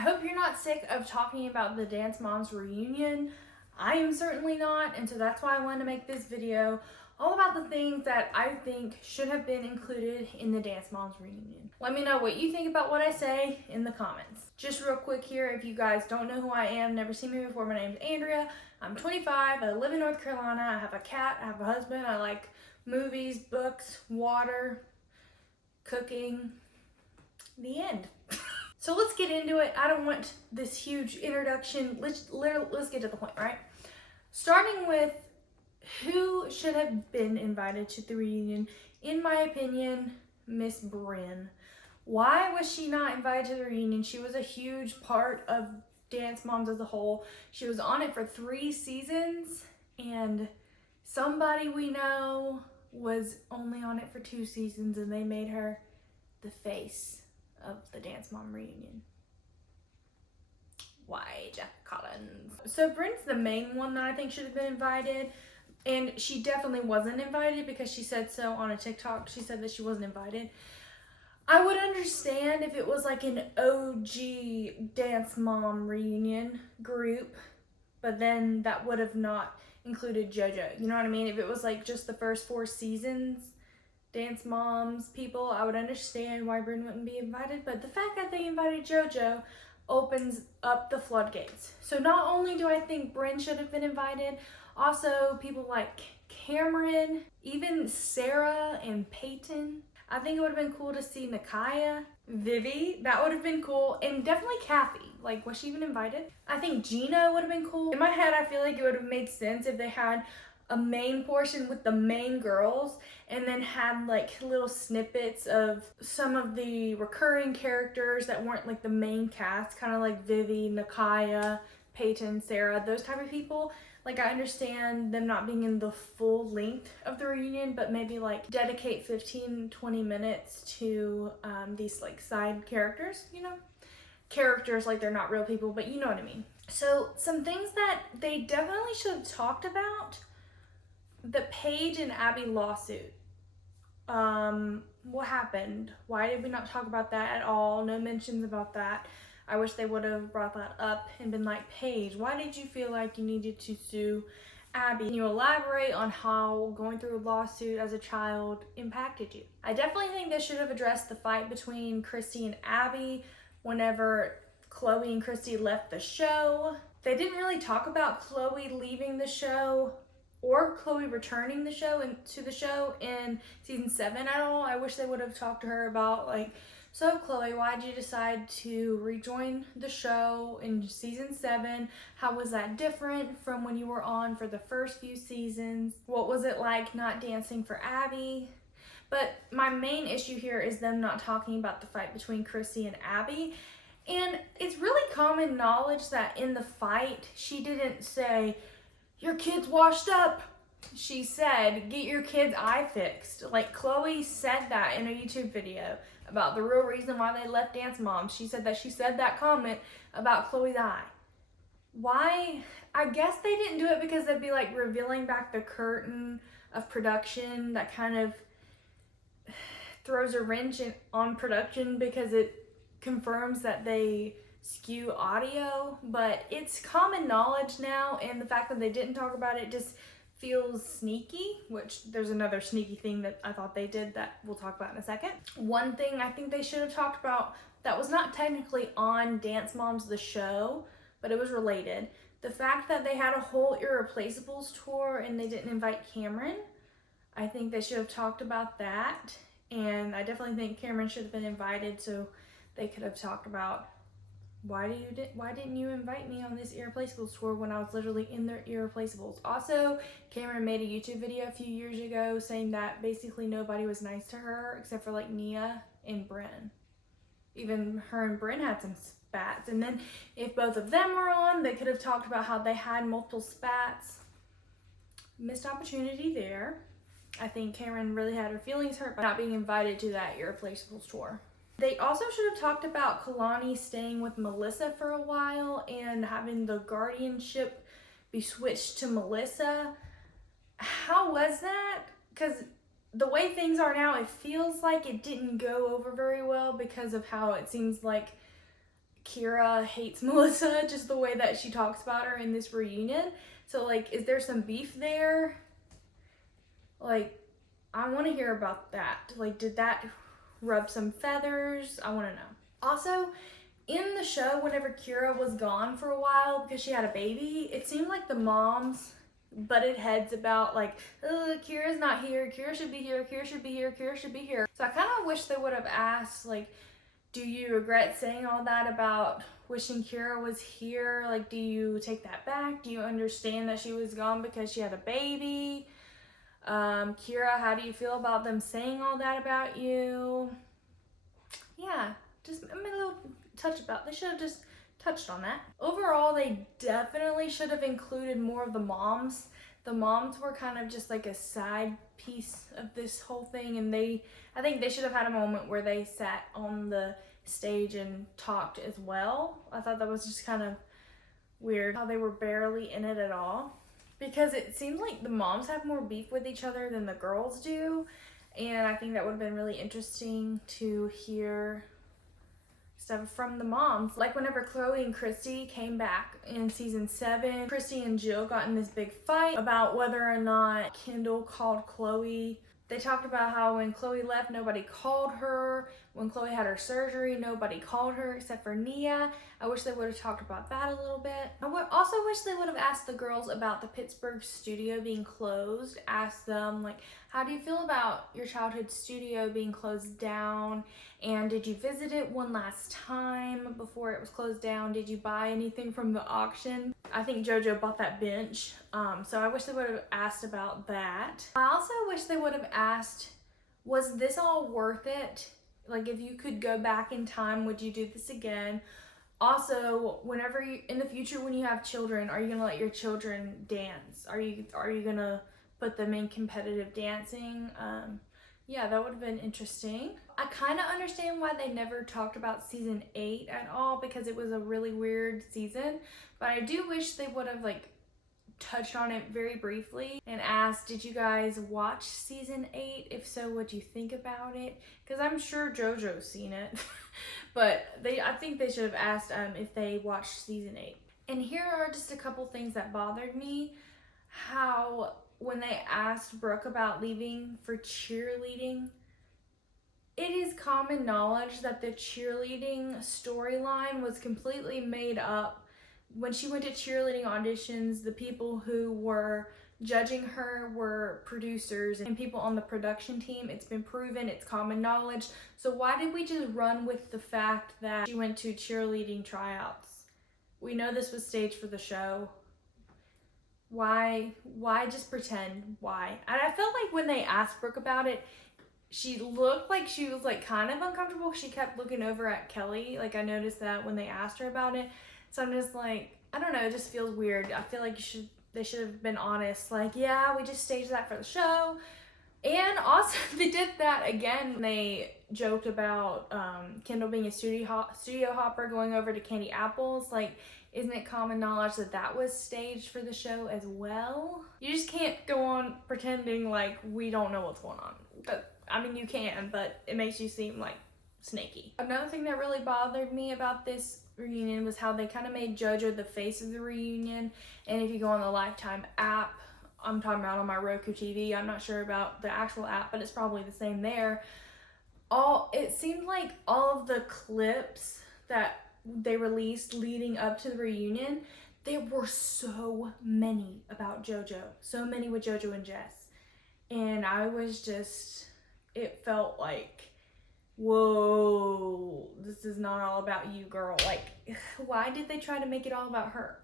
I hope you're not sick of talking about the Dance Moms reunion. I am certainly not, and so that's why I wanted to make this video all about the things that I think should have been included in the Dance Moms reunion. Let me know what you think about what I say in the comments. Just real quick here, if you guys don't know who I am, never seen me before, my name's Andrea. I'm 25, I live in North Carolina, I have a cat, I have a husband, I like movies, books, water, cooking, the end. So let's get into it. I don't want this huge introduction. Let's get to the point, right? Starting with who should have been invited to the reunion. In my opinion, Miss Bryn. Why was she not invited to the reunion? She was a huge part of Dance Moms as a whole. She was on it for 3 seasons, and somebody we know was only on it for 2 seasons, and they made her the face of the Dance Mom reunion. Why, Jeff Collins? So Bryn's the main one that I think should have been invited, and she definitely wasn't invited because she said so on a TikTok. She said that she wasn't invited. I would understand if it was like an OG Dance Mom reunion group, but then that would have not included Jojo. You know what I mean? If it was like just the first 4 seasons, Dance Moms people, I would understand why Bryn wouldn't be invited, but the fact that they invited Jojo opens up the floodgates. So not only do I think Bryn should have been invited, also people like Cameron, even Sarah and Peyton. I think it would have been cool to see Nakaya, Vivi, that would have been cool, and definitely Kathy. Like, was she even invited? I think Gina would have been cool. In my head, I feel like it would have made sense if they had a main portion with the main girls and then had like little snippets of some of the recurring characters that weren't like the main cast, kind of like Vivi, Nakaya, Peyton, Sarah, those type of people. Like, I understand them not being in the full length of the reunion, but maybe like dedicate 15-20 minutes to these like side characters, you know? Characters like they're not real people, but you know what I mean. So some things that they definitely should have talked about: the Paige and Abby lawsuit. What happened? Why did we not talk about that at all? No mentions about that. I wish they would have brought that up and been like, Paige, why did you feel like you needed to sue Abby? Can you elaborate on how going through a lawsuit as a child impacted you? I definitely think they should have addressed the fight between Christy and Abby whenever Chloe and Christy left the show. They didn't really talk about Chloe leaving the show or Chloe returning the show to the show in season 7 at all. I wish they would have talked to her about like, so Chloe, why did you decide to rejoin the show in season 7? How was that different from when you were on for the first few seasons? What was it like not dancing for Abby? But my main issue here is them not talking about the fight between Christy and Abby. And it's really common knowledge that in the fight, she didn't say, your kid's washed up. She said, get your kid's eye fixed. Like, Chloe said that in a YouTube video about the real reason why they left Dance Moms. She said that comment about Chloe's eye. Why? I guess they didn't do it because they'd be like revealing back the curtain of production. That kind of throws a wrench on production because it confirms that they skew audio, but it's common knowledge now, and the fact that they didn't talk about it just feels sneaky, which there's another sneaky thing that I thought they did that we'll talk about in a second. One thing I think they should have talked about that was not technically on Dance Moms the show, but it was related. The fact that they had a whole Irreplaceables tour and they didn't invite Cameron. I think they should have talked about that, and I definitely think Cameron should have been invited so they could have talked about why didn't you invite me on this Irreplaceables tour when I was literally in their Irreplaceables? Also, Cameron made a YouTube video a few years ago saying that basically nobody was nice to her except for like Nia and Bryn. Even her and Bryn had some spats. And then if both of them were on, they could have talked about how they had multiple spats. Missed opportunity there. I think Cameron really had her feelings hurt by not being invited to that Irreplaceables tour. They also should have talked about Kalani staying with Melissa for a while and having the guardianship be switched to Melissa. How was that? Because the way things are now, it feels like it didn't go over very well because of how it seems like Kira hates Melissa, just the way that she talks about her in this reunion. So, like, is there some beef there? Like, I want to hear about that. Like, did that rub some feathers? I want to know. Also, in the show, whenever Kira was gone for a while because she had a baby, it seemed like the moms butted heads about, like, Kira's not here, Kira should be here, Kira should be here, Kira should be here. So I kind of wish they would have asked, like, do you regret saying all that about wishing Kira was here? Like, do you take that back? Do you understand that she was gone because she had a baby? Kira, how do you feel about them saying all that about you? Yeah, just a little touch about, they should have just touched on that. Overall, they definitely should have included more of the moms. The moms were kind of just like a side piece of this whole thing, and I think they should have had a moment where they sat on the stage and talked as well. I thought that was just kind of weird how they were barely in it at all, because it seems like the moms have more beef with each other than the girls do, and I think that would have been really interesting to hear stuff from the moms. Like whenever Chloe and Christy came back in season 7, Christy and Jill got in this big fight about whether or not Kendall called Chloe. They talked about how when Chloe left, nobody called her. When Chloe had her surgery, nobody called her except for Nia. I wish they would have talked about that a little bit. I would also wish they would have asked the girls about the Pittsburgh studio being closed. Asked them, like, how do you feel about your childhood studio being closed down? And did you visit it one last time before it was closed down? Did you buy anything from the auction? I think Jojo bought that bench. So I wish they would have asked about that. I also wish they would have asked, was this all worth it? Like, if you could go back in time, would you do this again? Also, whenever you, in the future when you have children, are you gonna let your children dance? Are you gonna put them in competitive dancing? Yeah, that would have been interesting. I kind of understand why they never talked about season 8 at all, because it was a really weird season, but I do wish they would have, like, touched on it very briefly and asked, did you guys watch season 8? If so, what do you think about it? Because I'm sure Jojo's seen it, but I think they should have asked if they watched season 8. And here are just a couple things that bothered me. How when they asked Brooke about leaving for cheerleading, it is common knowledge that the cheerleading storyline was completely made up. When she went to cheerleading auditions, the people who were judging her were producers and people on the production team. It's been proven, it's common knowledge. So why did we just run with the fact that she went to cheerleading tryouts? We know this was staged for the show. Why just pretend? Why? And I felt like when they asked Brooke about it, she looked like she was, like, kind of uncomfortable. She kept looking over at Kelly. Like, I noticed that when they asked her about it. So I'm just like, I don't know, it just feels weird. I feel like they should have been honest. Like, yeah, we just staged that for the show. And also, they did that again when they joked about Kendall being a studio hopper going over to Candy Apples. Like, isn't it common knowledge that that was staged for the show as well? You just can't go on pretending like we don't know what's going on. But I mean, you can, but it makes you seem like snaky. Another thing that really bothered me about this reunion was how they kind of made Jojo the face of the reunion. And if you go on the Lifetime app, I'm talking about on my Roku TV, I'm not sure about the actual app, but it's probably the same there. It seemed like all of the clips that they released leading up to the reunion, there were so many about Jojo, so many with Jojo and Jess, and I was just, it felt like, whoa, this is not all about you, girl. Like, why did they try to make it all about her?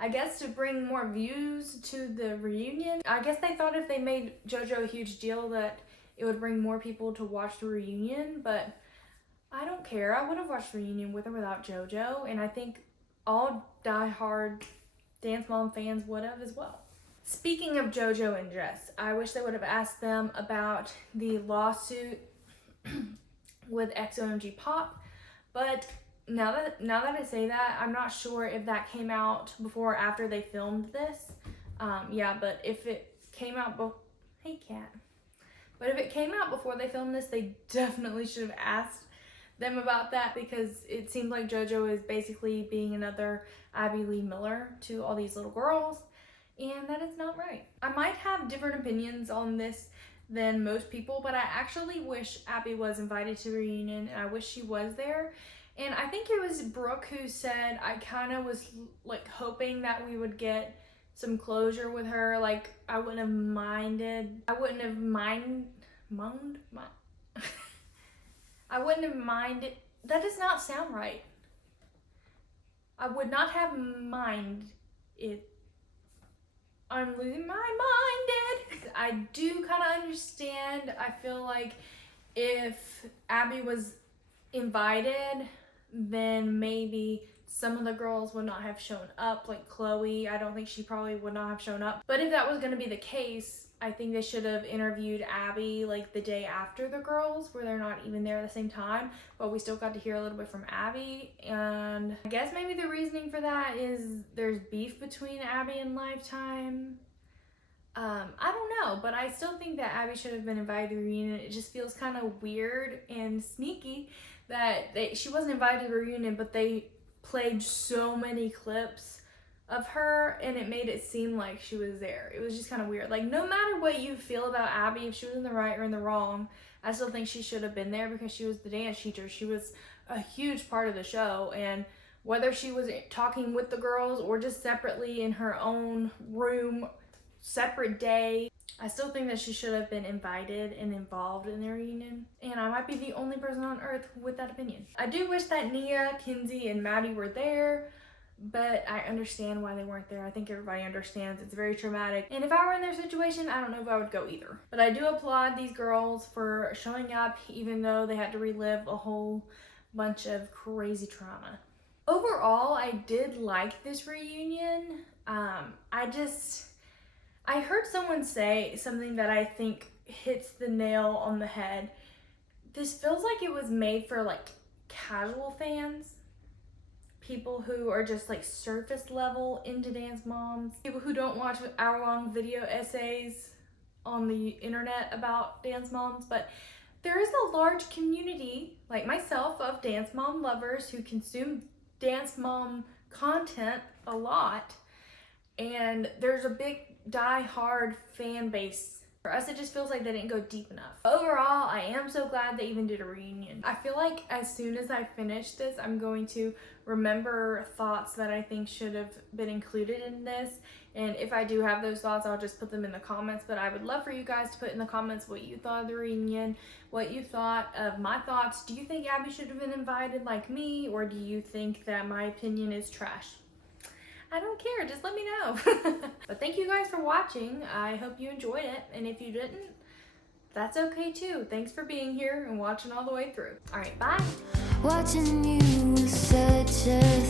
I guess to bring more views to the reunion. I guess they thought if they made Jojo a huge deal that it would bring more people to watch the reunion, but I don't care. I would have watched the reunion with or without Jojo, and I think all diehard Dance Mom fans would have as well. Speaking of Jojo and Jess, I wish they would have asked them about the lawsuit with XOMG Pop, but now that I say that, I'm not sure if that came out before or after they filmed this. Yeah, but if it came out Hey, cat. But if it came out before they filmed this, they definitely should have asked them about that, because it seems like Jojo is basically being another Abby Lee Miller to all these little girls, and that is not right. I might have different opinions on this than most people, but I actually wish Abby was invited to the reunion, and I wish she was there. And I think it was Brooke who said, I kind of was like hoping that we would get some closure with her. Like, I wouldn't have minded. I wouldn't have minded. That does not sound right. I would not have minded it. I'm losing my mind. I do kind of understand. I feel like if Abby was invited, then maybe some of the girls would not have shown up, like Chloe. I don't think she probably would not have shown up. But if that was going to be the case, I think they should have interviewed Abby like the day after the girls, where they're not even there at the same time, but we still got to hear a little bit from Abby. And I guess maybe the reasoning for that is there's beef between Abby and Lifetime. I don't know, but I still think that Abby should have been invited to the reunion. It just feels kind of weird and sneaky that she wasn't invited to the reunion, but they played so many clips of her, and it made it seem like she was there. It was just kind of weird. Like, no matter what you feel about Abby, if she was in the right or in the wrong, I still think she should have been there, because she was the dance teacher. She was a huge part of the show, and whether she was talking with the girls or just separately in her own room, separate day, I still think that she should have been invited and involved in the reunion, and I might be the only person on earth with that opinion. I do wish that Nia, Kinsey, and Maddie were there, but I understand why they weren't there. I think everybody understands it's very traumatic, and if I were in their situation, I don't know if I would go either. But I do applaud these girls for showing up, even though they had to relive a whole bunch of crazy trauma. Overall, I did like this reunion. I heard someone say something that I think hits the nail on the head. This feels like it was made for like casual fans, people who are just like surface level into Dance Moms, people who don't watch hour-long video essays on the internet about Dance Moms, but there is a large community like myself of Dance Mom lovers who consume Dance Mom content a lot, and there's a big die-hard fan base. For us, it just feels like they didn't go deep enough. Overall, I am so glad they even did a reunion. I feel like as soon as I finish this, I'm going to remember thoughts that I think should have been included in this. And if I do have those thoughts, I'll just put them in the comments. But I would love for you guys to put in the comments what you thought of the reunion, what you thought of my thoughts. Do you think Abby should have been invited like me, or do you think that my opinion is trash? I don't care, just let me know. But thank you guys for watching. I hope you enjoyed it, and if you didn't, that's okay too. Thanks for being here and watching all the way through. All right, bye. Watching you was such a